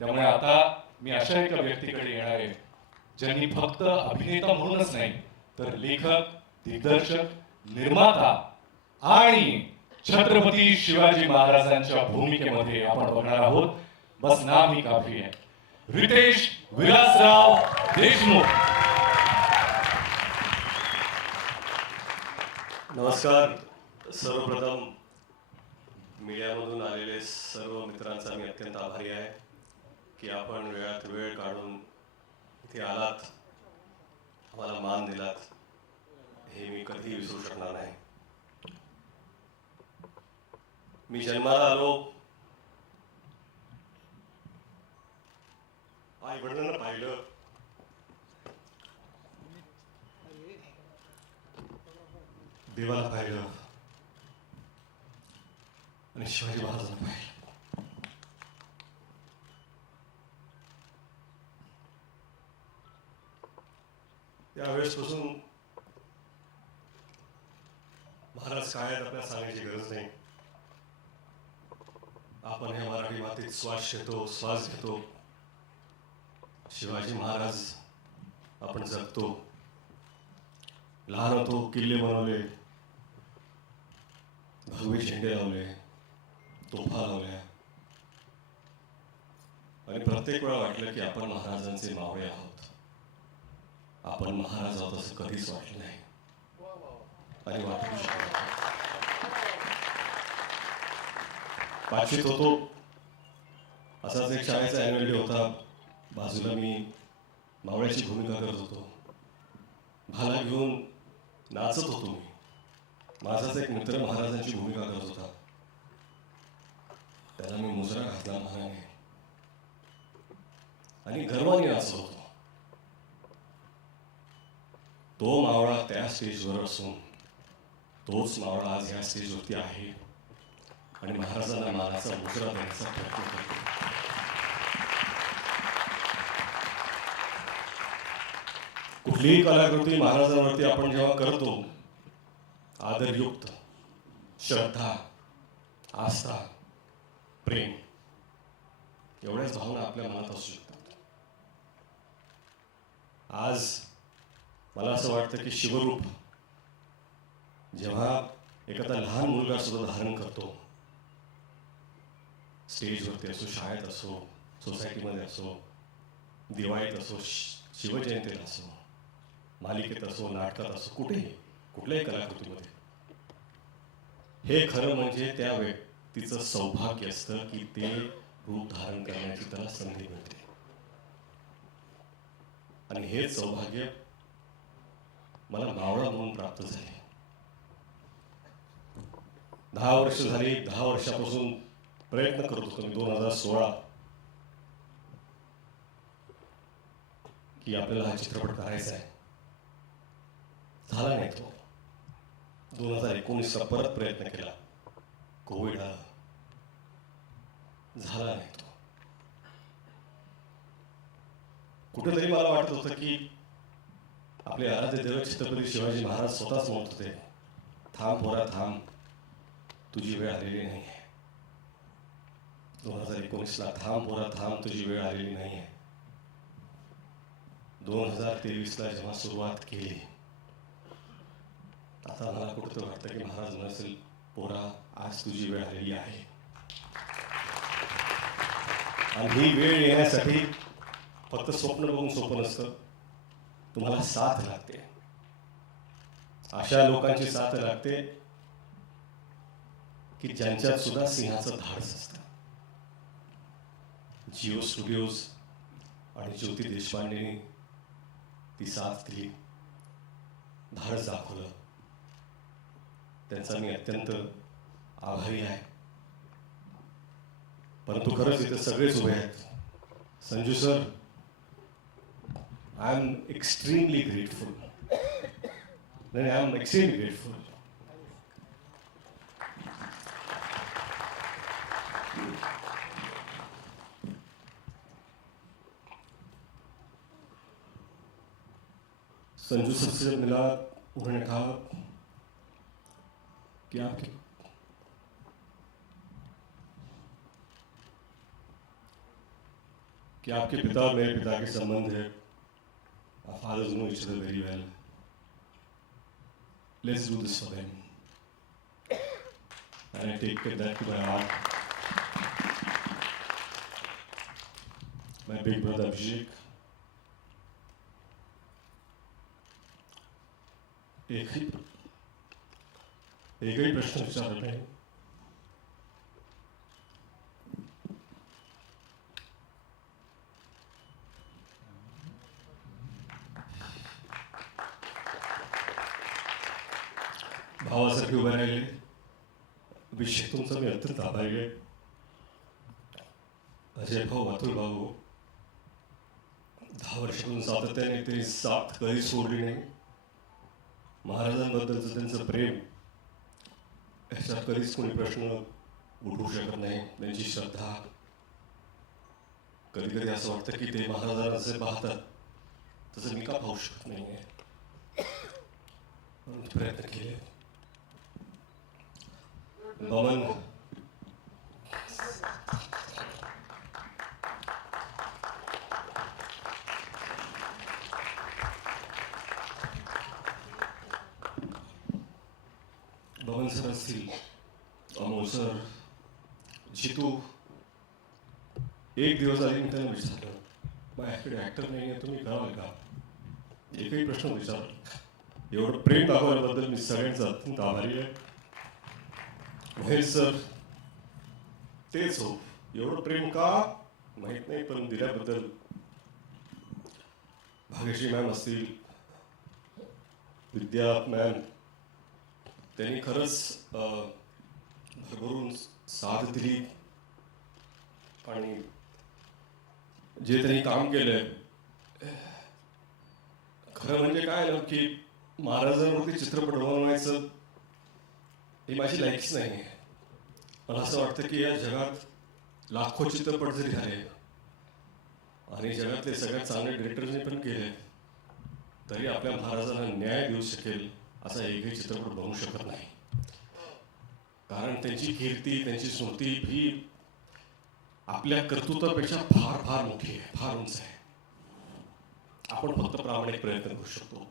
त्यामुळे आता मी अशा एका व्यक्तीकडे येणार आहे ज्यांनी फक्त अभिनेता म्हणूनच नाही तर लेखक, दिग्दर्शक, निर्माता आणि छत्रपती शिवाजी महाराजांच्या भूमिकेमध्ये आपण बघणार आहोत. बस नाम ही काफी आहे. रितेश विलासराव देशमुख. नमस्कार. सर्वप्रथम मीडियामधून आलेले सर्व मित्रांचा मी अत्यंत आभारी आहे की आपण वेळात वेळ काढून इथे आलात, आम्हाला मान दिलात, हे मी कधीही विसरू शकणार नाही. मी जन्माला आलो, आई वडिलांना पाहिलं, देवाला पाहिलं आणि शिवाजी महाराजांना पाहिलं. त्यावेळेसपासून महाराज काय आहेत आपल्याला सांगायची गरज नाही. आपण या मराठी मातीत श्वास घेतो. शिवाजी महाराज आपण जगतो. लहान होतो, किल्ले बनवले, भगवे झेंडे लावले, तोफा लावल्या आणि प्रत्येक वेळा वाटलं की आपण महाराजांचे मावळे आहोत. आपण महाराज आहोत असं कधीच वाटलं नाही आणि वाटू शकत नाही. पाचवीत होतो, असाच एक शाळेचा ॲन्युअल डे होता. बाजूला मी मावळ्याची भूमिका करत होतो. भाला घेऊन नाचत होतो मी. माझाच एक मित्र महाराजांची भूमिका करत होता. त्याला मी मुजरा घातला महाराने आणि गर्वाने नाचत होतो. तो मावळा त्या स्टेजवर असून तोच मावळा आज ह्या स्टेजवरती आहे आणि महाराजांना मानाचा मुजरा देण्याचा प्रयत्न करतो. कुठलीही कलाकृती महाराजांवरती आपण जेव्हा करतो, आदरयुक्त, श्रद्धा, आस्था, प्रेम एवढ्याच भावना आपल्या मनात असू शकतात. आज मला असं वाटतं की शिवरूप जेव्हा एखादा लहान मुलगा सुद्धा धारण करतो, स्टेजवरती असो, शाळेत असो, सोसायटीमध्ये असो, दिवाळीत असो, शिवजयंतीत असो, मालिकेत असो, नाटकात असो, कुठेही कुठल्याही कलाकृतीमध्ये, हे खरं म्हणजे त्या व्यक्तीचं सौभाग्य असतं की ते रूप धारण करण्याची त्याला संधी मिळते. आणि हेच सौभाग्य मला मावळा म्हणून प्राप्त झाले. 10 वर्ष झाली. 10 वर्षापासून प्रयत्न करत होतो मी 2016 की आपल्याला हा चित्रपट करायचा आहे. झाला नाही तो. 2019ला परत प्रयत्न केला, कोविड आला, झाला नाही तो. कुठेतरी मला वाटत होतं की आपले आराध्य दैवत छत्रपती शिवाजी महाराज स्वतःच म्हणत होते, थांब पोरा थांब, तुझी वेळ आलेली नाही आहे. 2019ला थांब पोरा थांब, तुझी वेळ आलेली नाही आहे. 2023ला जेव्हा सुरुवात केली, आता मला कुठं वाटतं की महाराज नसेल, पोरा आज तुझी वेळ आलेली आहे. आणि ही वेळ येण्यासाठी फक्त स्वप्न बघून सोपं नसतं. तुम्हाला साथ लागते. अशा लोकांची साथ लागते की ज्यांच्यात सुद्धा सिंहाचं धाडस असतं. जिओ स्टुडिओज आणि ज्योती देशपांडेंनी ती साथ दिली, धाडस दाखवलं. त्यांचा मी अत्यंत आभारी आहे. परंतु खरंच इथे सगळेच उभे आहेत. Sanju sir, I am extremely grateful. नाही, I am extremely grateful. Sanju sir से मिला, उन्होंने कहा कि आपकी कि आपके पिता और मेरे पिता के संबंध है. Our fathers know each other very well. Let's do this for them. And I take that to my heart. My big brother Abhishek. एकही प्रश्न विचारत नाही. भावासारखे उभे राहिले. अभिषेक तुमचा मी अत्यंत आभारी आहे. अजय भाऊ, अतुल भाऊ, 10 वर्षापासून सातत्याने ते साथ कधी सोडली नाही. महाराजांबद्दलचं त्यांचं प्रेम याच्यात कधीच कोणी प्रश्न उठवू शकत नाही. त्यांची श्रद्धा, कधी कधी असं वाटतं की ते महाराजांना जे पाहतात तसं मी का पाहू शकत नाहीये. म्हणून प्रयत्न केले. बमन, बमन सर असतील, अमोल सर, जितू. एक दिवस आधी मी त्यांना विचारलं, माझ्याकडे ऍक्टर नाही आहे, तुम्ही कराल का? एकही प्रश्न विचारला. एवढं प्रेम दाखवल्याबद्दल मी सगळ्यांचा अत्यंत आभारी आहे. महेश सर तेच हो, एवढं प्रेम का माहित नाही, पण दिल्याबद्दल. भाग्यश्री मॅम असतील, विद्या मॅम, त्यांनी खरंच भरभरून साथ दिली. आणि जे त्यांनी काम केलंय, खरं म्हणजे काय ना की महाराजांवरती चित्रपट बनवायचं ही माझी लायकीच नाही आहे. मला असं वाटतं की या जगात लाखो चित्रपट जरी झाले आणि जगातले सगळ्यात चांगले डिरेक्टर्सने पण केले, तरी आपल्या महाराजांना न्याय देऊ शकेल असा एकही चित्रपट बनवू शकत नाही. कारण त्यांची कीर्ती, त्यांची स्मृती ही आपल्या कर्तृत्वापेक्षा फार फार मोठी आहे, फार उंच आहे. आपण फक्त प्रामाणिक प्रयत्न करू शकतो.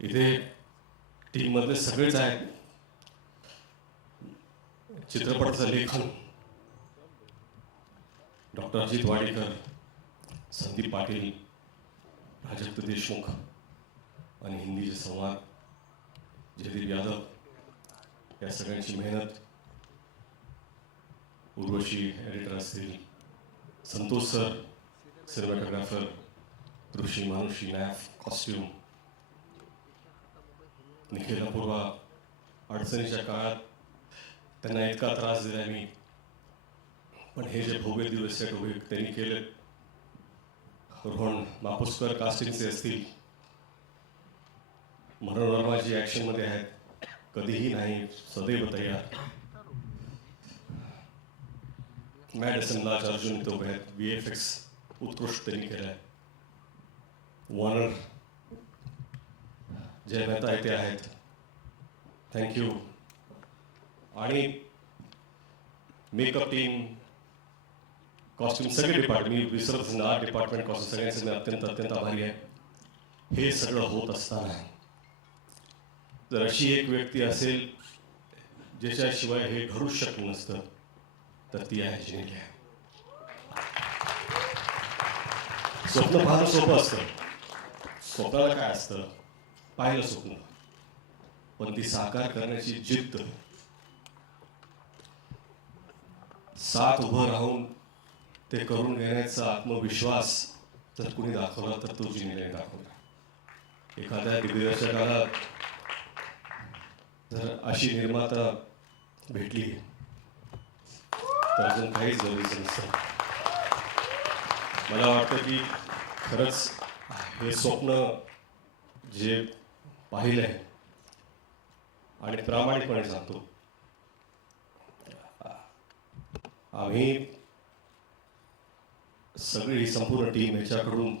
इथे टीम मधले सगळेच आहेत. चित्रपटाचं लेखन डॉक्टर अजित वाडेकर, संदीप पाटील, प्राजक्त देशमुख आणि हिंदीचे संवाद जयदीप यादव, या सगळ्यांची मेहनत. उर्वशी एडिटर असतील, संतोष सर सिनेमॅटोग्राफर, ऋषी मानुषी नॅफ कॉस्ट्युम, निखिल अपूर्वा. अडचणीच्या काळात त्यांना इतका त्रास दिला मी, पण हे जे भव्य दिवस सेट उभे त्यांनी केले. रोहन मापुसकर कास्टिंगचे असतील, मनोहर वर्मा जी ॲक्शनमध्ये आहेत, कधीही नाही, सदैव तयार. मॅडिसन लाज अर्जुन इथे उभे आहेत, VFX उत्कृष्ट त्यांनी केलं. वॉर्नर, जय मेहता इथे आहेत, थँक्यू. आणि मेकअप टीम, कॉस्ट्युम, सगळे डिपार्टमेंट, मी विसरत नाही, आर्ट डिपार्टमेंट, कॉस्ट्युम, सगळ्यांचे मी अत्यंत अत्यंत आभारी आहे. हे सगळं होत असताना जर अशी एक व्यक्ती असेल ज्याच्याशिवाय हे घडूच शकलं नसतं, तर ती आहे जिनेलिया. स्वप्न पाहणं सोपं असतं. स्वप्नाला काय असतं, पाहिलं स्वप्न, पण ती साकार करण्याची जिद्द, साथ उभं राहून ते करून घेण्याचा आत्मविश्वास जर कुणी दाखवला तर तो जिनेलियाने दाखवला. एखाद्या दिग्दर्शकाला जर अशी निर्माता भेटली तर अजून काहीच गरजेचं नसतं. मला वाटतं की खरंच हे स्वप्न जे पाहिलं आहे आणि प्रामाणिकपणे सांगतो, आम्ही सगळी ही संपूर्ण टीम ह्याच्याकडून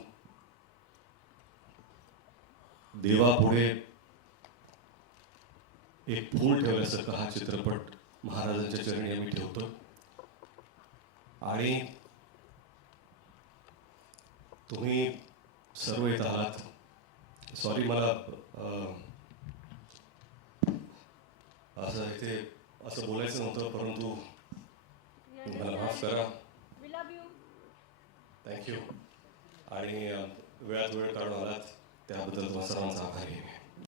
देवापुढे एक फूल ठेवल्यासारखं हा चित्रपट महाराजांच्या चरणी आम्ही ठेवतो. आणि तुम्ही सर्व इथं आहात. सॉरी, मला असं इथे असं बोलायचं नव्हतं, परंतु मला माफ करा. थँक्यू. आणि वेळात वेळ काढून आलात त्याबद्दल तुम्हाला सर्वांचा आभारी आहे.